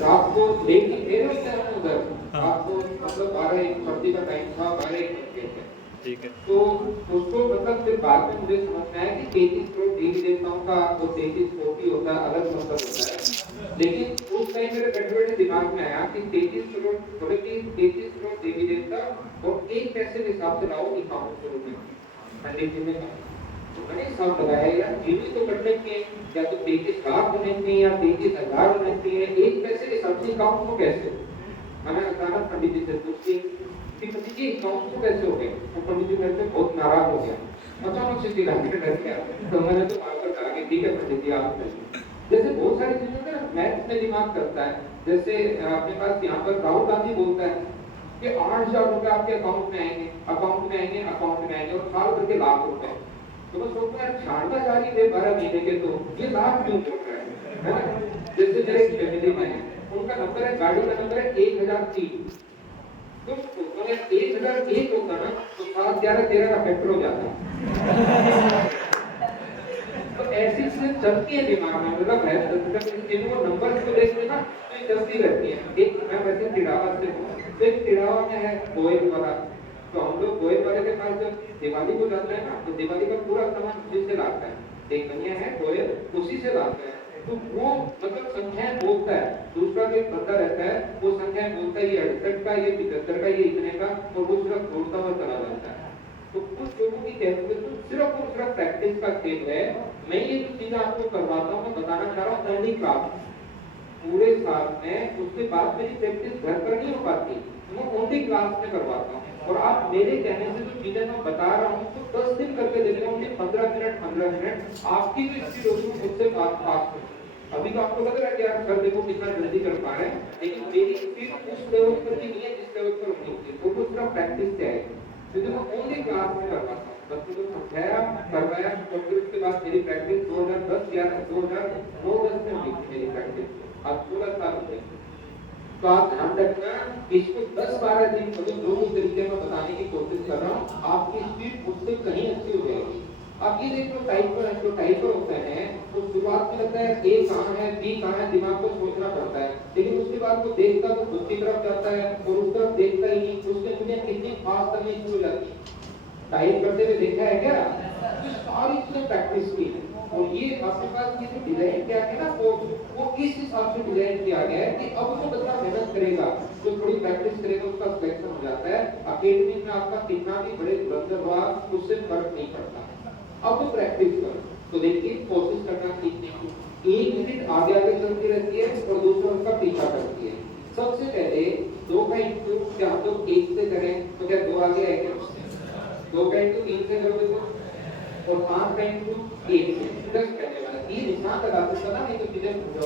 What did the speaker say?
रात को लेकिन मेरे होते हैं उधर हाँ। रात को मतलब 12-1 सर्दी का टाइम था 12-1 बज गए थे। ठीक है। तो उसको मतलब फिर बाद में मुझे समझ में आया कि 33 करोड़ देवी देवताओं का वो 33 कोटि होता है, अलग मतलब होता है। लेकिन उस टाइम मेरे बैठे-बैठे दिमाग में आया कि 33 करोड़ बोले कि 33 करोड़ देवी देवता और 1 पैसे के हिसाब से लाओ अकाउंट करो में। पंडित जी ने कहा। तो मैंने हिसाब लगाया यार जीवी तो करने के या तो 33 लाख होने चाहिए या 33,000 होने चाहिए, 1 पैसे के हिसाब से अकाउंट को कैसे? मैंने अचानक पंडित जी से पूछी कि पंडित जी अकाउंट को कैसे हो गए? तो पंडित जी मेरे से बहुत नाराज हो गया। अचानक से चिल्लाने लग गया। तो मैंने तो मारकर कहा कि ठीक है पंडित जी आप बताइए। जैसे बहुत सारी चीजों में मैथ्स में दिमाग करता है। जैसे अपने पास यहाँ पर राहुल गांधी बोलता है कि 8,000 रुपए आपके अकाउंट में आएंगे, अकाउंट में आएंगे, अकाउंट में आएंगे और साल भर के लाख रुपए। तो मैं सोचता है छाड़ना जारी है 12 महीने के तो ये लाख क्यों बोल रहा है ना? जैसे मेरे एक फैमिली में है, उनका नंबर है, गाड़ी का नंबर है 1003। तो अगर 1001 होता ना तो 7, 11, 13 का फैक्टर हो जाता। तो ऐसी चीजें चलती है दिमाग में, मतलब है जिनको नंबर को देखते ना तो ये चलती रहती है। एक मैं वैसे तिड़ावा से हूँ, तो एक तिड़ावा में है गोयल वाला। तो हम लोग गोयल वाले के पास जब दिवाली को जाते हैं ना तो दिवाली का पूरा सामान उसी से लाता है। एक बनिया है गोयल, उसी से लाते हैं। तो वो मतलब संख्याएं बोलता है, दूसरा भी एक बंदा रहता है वो संख्याएं बोलता है, ये 68 का, ये 75 का, ये इतने का, और वो सिर्फ जोड़ता हुआ चला जाता है। तो कुछ लोगों की कहते तो सिर्फ और सिर्फ प्रैक्टिस का खेल है। मैं ये जो चीजें आपको करवाता हूँ मैं बताना चाह रहा हूँ ओनली क्लास पूरे साल में, उसके बाद मेरी प्रैक्टिस घर पर नहीं हो पाती, मैं ओनली क्लास में करवाता हूँ। और आप मेरे कहने से जो चीजें मैं बता रहा हूँ तो 10 दिन करके देख रहा हूँ, 15 मिनट आपकी जो स्पीड होगी मुझसे बात फास्ट होगी। अभी तो आपको लग रहा है कि यार सर देखो कितना जल्दी कर पा रहे हैं, लेकिन मेरी स्पीड उस लेवल पर भी नहीं है जिस लेवल पर होनी चाहिए। वो सिर्फ प्रैक्टिस से आएगी। तो मैं ओनली क्लास में करवाता हूँ, बच्चों को समझाया करवाया और फिर उसके बाद मेरी प्रैक्टिस 2010 या 2009-10 में हुई थी मेरी प्रैक्टिस। अब 16 साल हो गए। तो आप ध्यान रखना, इसको 10-12 दिन कभी दो तरीके में बताने की कोशिश कर रहा हूँ, आपकी स्पीड मुझसे कहीं अच्छी हो जाएगी। आप ये देखो टाइपर जो टाइपर होते हैं तो शुरुआत में लगता है ए कहाँ है बी कहाँ है, दिमाग को सोचना पड़ता है, लेकिन उसके बाद वो देखता तो खुद की तरफ जाता है और उस तरफ देखता ही नहीं, उसके मुझे कितनी फास्ट करनी शुरू हो जाती है। टाइप करते हुए देखा है क्या? तो सारी चीजें प्रैक्टिस की है। और ये आपके पास ये जो डिजाइन किया है ना वो किस हिसाब से डिजाइन किया गया है कि अब जो बच्चा मेहनत करेगा, जो थोड़ी प्रैक्टिस करेगा उसका सिलेक्शन हो जाता है। अकेडमी में आपका कितना भी बड़े धुरंधर हुआ उससे फर्क नहीं पड़ता। अब तो प्रैक्टिस करो। तो देखिए कोशिश करना सीखने की, एक मिनट आगे आगे चलती रहती है और दूसरा उसका पीछा करती है। सबसे पहले 2 का इंटू क्या हम लोग 1 से करें तो क्या 2 आगे आएगा? 2 का इंटू 3 से करोगे तो, और 5 का इंटू 1 से 10 करने वाला, ये निशान लगाते समय नहीं तो चीजें